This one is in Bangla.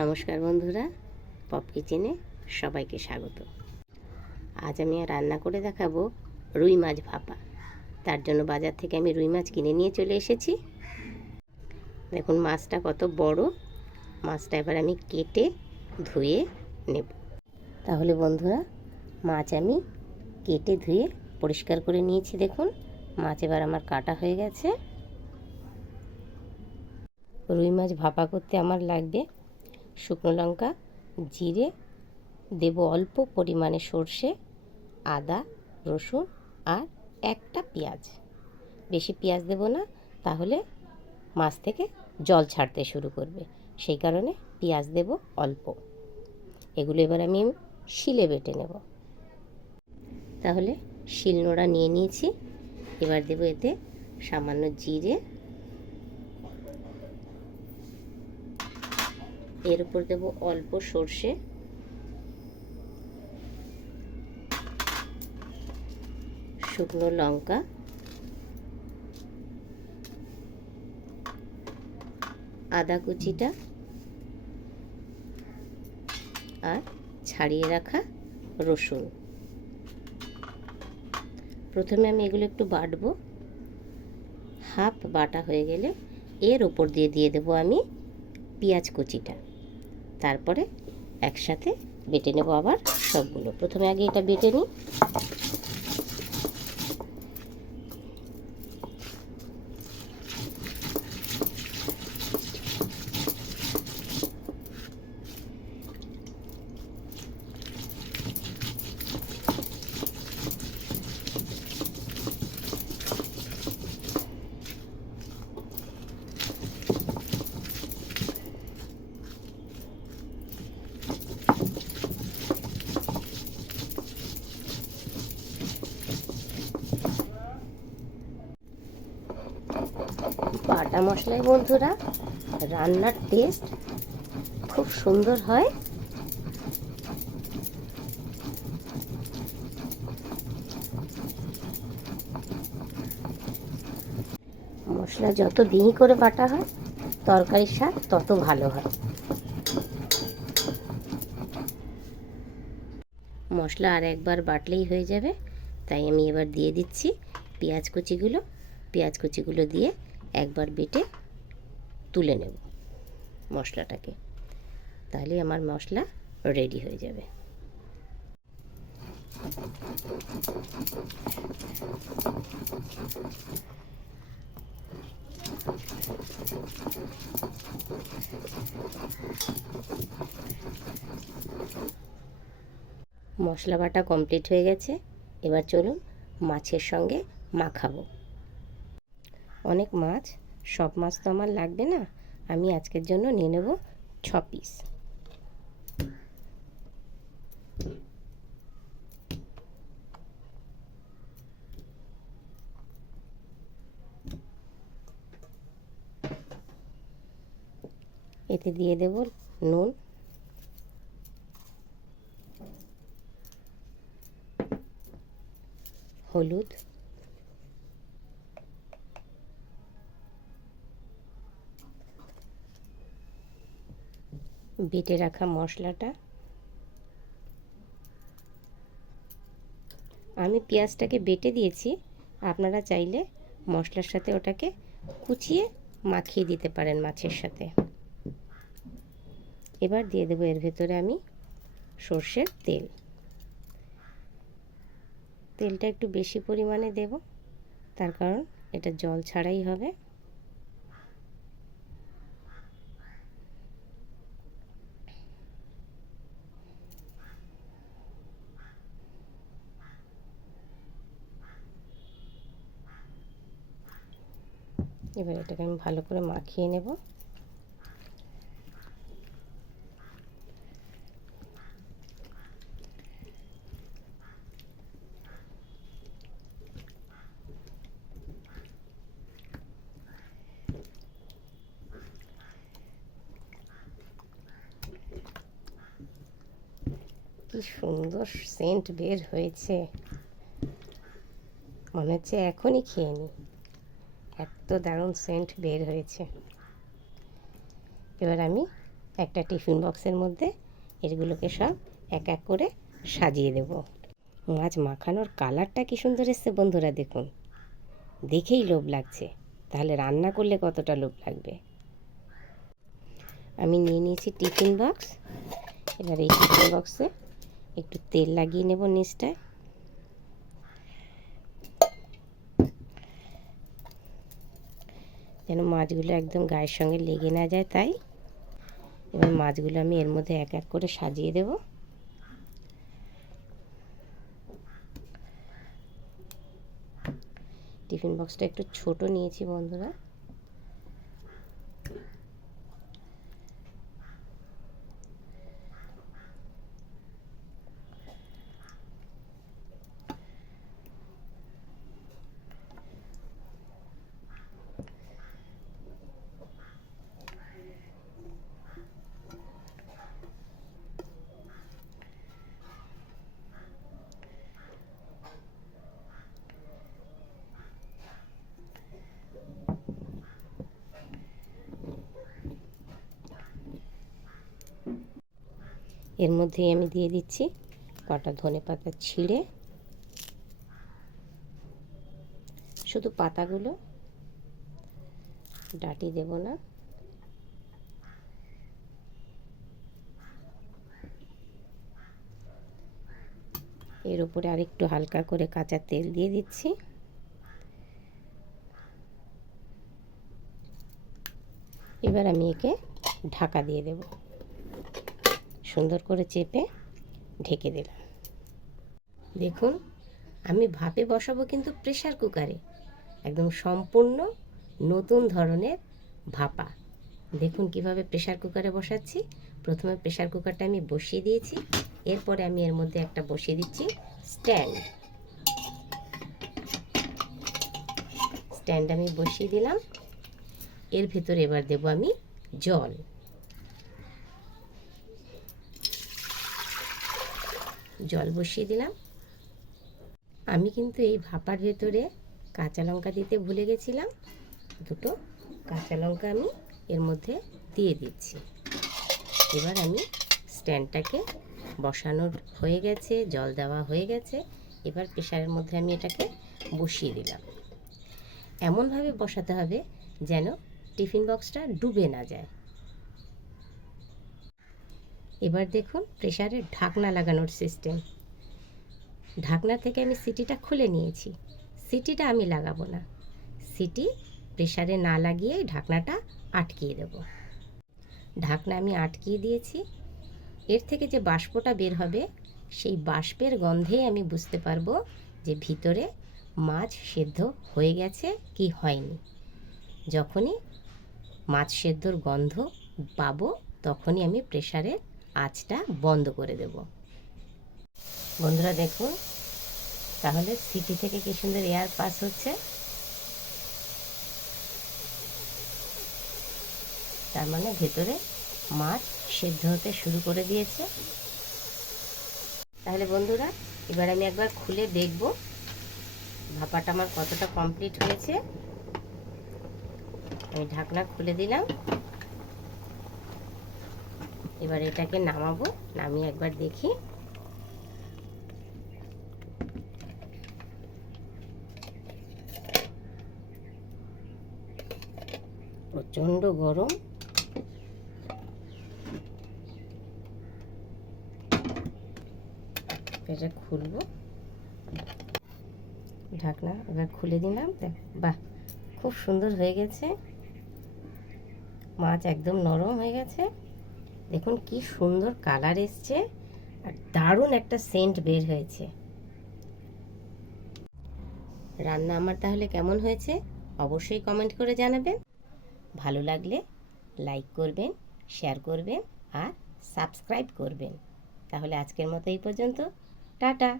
নমস্কার বন্ধুরা, পপ কিচেনে সবাইকে স্বাগত। আজ আমি রান্না করে দেখাবো রুই মাছ ভাপা। তার জন্য বাজার থেকে আমি রুই মাছ কিনে নিয়ে চলে এসেছি। দেখুন মাছটা কত বড়। মাছটা এবার আমি কেটে ধুয়ে নেব। তাহলে বন্ধুরা, মাছ আমি কেটে ধুয়ে পরিষ্কার করে নিয়েছি। দেখুন মাছ এবার আমার কাটা হয়ে গেছে। রুই মাছ ভাপা করতে আমার লাগবে শুকনো লঙ্কা, জিরে, দেব অল্প পরিমাণে সর্ষে, আদা, রসুন আর একটা পেঁয়াজ। বেশি পেঁয়াজ দেব না, তাহলে মাছ থেকে জল ছাড়তে শুরু করবে, সেই কারণে পেঁয়াজ দেব অল্প। এগুলো এবার আমি শিলে বেটে নেব। তাহলে শিলনোড়া নিয়ে নিয়েছি। এবার দেব এতে সামান্য জিরে, এর উপর দেব অল্প সর্ষে, শুকনো লঙ্কা, আদা কুচিটা আর ছাড়িয়ে রাখা রসুন। প্রথমে আমি এগুলো একটু বাটবো। হাফ বাটা হয়ে গেলে এর ওপর দিয়ে দেবো আমি পেঁয়াজ কুচিটা। তারপরে একসাথে বেটে নেব আবার সবগুলো। প্রথমে আগে এটা বেটে নিই। বাটা মশলায় বন্ধুরা রান্নার টেস্ট খুব সুন্দর হয়। মশলা যত মিহি করে বাটা হয় তরকারির স্বাদ তত ভালো হয়। মশলা আর একবার বাটলেই হয়ে যাবে, তাই আমি এবার দিয়ে দিচ্ছি পেঁয়াজ কুচিগুলো। পেঁয়াজ কুচিগুলো দিয়ে একবার বেটে তুলে নেব মশলাটাকে, তাহলে আমার মশলা রেডি হয়ে যাবে। মশলা বাটা কমপ্লিট হয়ে গেছে। এবার চলুন মাছের সঙ্গে মাখাবো। অনেক মাছ, সব মাছ তো আমার লাগবে না। আমি আজকের জন্য নিয়ে নেব 6 পিস। এতে দিয়ে দেব নুন, হলুদ, বেটে রাখা মশলাটা। আমি পেঁয়াজটাকে বেটে দিয়েছি, আপনারা চাইলে মশলার সাথে ওটাকে কুচিয়ে মাখিয়ে দিতে পারেন মাছের সাথে। এবার দিয়ে দেবো এর ভেতরে আমি সর্ষের তেল। তেলটা একটু বেশি পরিমাণে দেব, তার কারণ এটা জল ছাড়াই হবে। এবার এটাকে আমি ভালো করে মাখিয়ে নেব। কি সুন্দর সেন্ট বের হয়েছে, মনে হচ্ছে এখনই খেয়ে নিই, এত দারুণ সেন্ট বের হয়েছে। এবার আমি একটা টিফিন বক্সের মধ্যে এগুলোকে সব এক এক করে সাজিয়ে দেব। মাছ মাখানোর কালারটা কি সুন্দর এসছে বন্ধুরা, দেখুন, দেখেই লোভ লাগছে, তাহলে রান্না করলে কতটা লোভ লাগবে। আমি নিয়ে নিয়েছি টিফিন বক্স। এবার এই টিফিন বক্সে একটু তেল লাগিয়ে নেব নিচটায়। যেন মাছগুলো একদম গায়ের সঙ্গে লেগে না যায়, তাই। এবার মাছগুলো আমি এর মধ্যে এক এক করে সাজিয়ে দেব। টিফিন বক্সটা একটু ছোট নিয়েছি বন্ধুরা। এর মধ্যেই আমি দিয়ে দিচ্ছি কটা ধনেপাতা ছিঁড়ে, শুধু পাতাগুলো, ডাঁটি দেব না। এর উপরে আরেকটু হালকা করে কাঁচা তেল দিয়ে দিচ্ছি। এবার আমি একে ঢাকা দিয়ে দেব। সুন্দর করে চেপে ঢেকে দিলাম। দেখুন, আমি ভাপে বসাবো কিন্তু প্রেসার কুকারে, একদম সম্পূর্ণ নতুন ধরনের ভাপা। দেখুন কিভাবে প্রেসার কুকারে বসাচ্ছি। প্রথমে প্রেসার কুকারটা আমি বসিয়ে দিয়েছি, এরপরে আমি এর মধ্যে একটা বসিয়ে দিচ্ছি স্ট্যান্ড আমি বসিয়ে দিলাম। এর ভেতরে এবার দেব আমি জল বসিয়ে দিলাম। আমি কিন্তু এই ভাপার ভেতরে কাঁচা লঙ্কা দিতে ভুলে গেছিলাম। দুটো কাঁচা লঙ্কা আমি এর মধ্যে দিয়ে দিচ্ছি। এবার আমি স্ট্যান্ডটাকে বসানোর হয়ে গেছে, জল দেওয়া হয়ে গেছে। এবার প্রেসারের মধ্যে আমি এটাকে বসিয়ে দিলাম। এমনভাবে বসাতে হবে যেন টিফিন বক্সটা ডুবে না যায়। এবার দেখুন প্রেসারের ঢাকনা লাগানোর সিস্টেম। ঢাকনা থেকে আমি সিটিটা খুলে নিয়েছি। সিটিটা আমি লাগাবো না, সিটি প্রেসারে না লাগিয়ে ঢাকনাটা আটকিয়ে দেব। ঢাকনা আমি আটকিয়ে দিয়েছি। এর থেকে যে বাষ্পটা বের হবে, সেই বাষ্পের গন্ধেই আমি বুঝতে পারবো যে ভিতরে মাছ সেদ্ধ হয়ে গেছে কি হয়নি। যখনই মাছ সেদ্ধর গন্ধ পাবো, তখনই আমি প্রেসারের আঁচটা বন্ধ করে দেব। বন্ধুরা দেখুন, তাহলে সিটি থেকে কি সুন্দর এয়ার পাস হচ্ছে। তার মানে ভেতরে মাছ সেদ্ধ হতে শুরু করে দিয়েছে। তাহলে বন্ধুরা, এবার আমি একবার খুলে দেখব ভাপাটা আমার কতটা কমপ্লিট হয়েছে। আমি ঢাকনা খুলে দিলাম। এবার এটাকে নামাবো, নামিয়ে একবার দেখি। প্রচণ্ড গরম। এটা খুলবো, ঢাকনা এবার খুলে দিলাম। বাহ, খুব সুন্দর হয়ে গেছে। মাছ একদম নরম হয়ে গেছে। দেখুন কি সুন্দর কালার এসছে, আর দারুণ একটা সেন্ট বের হয়েছে। রান্না আমার তাহলে কেমন হয়েছে অবশ্যই কমেন্ট করে জানাবেন। ভালো লাগলে লাইক করবেন, শেয়ার করবেন আর সাবস্ক্রাইব করবেন। তাহলে আজকের মতো এই পর্যন্ত। টাটা।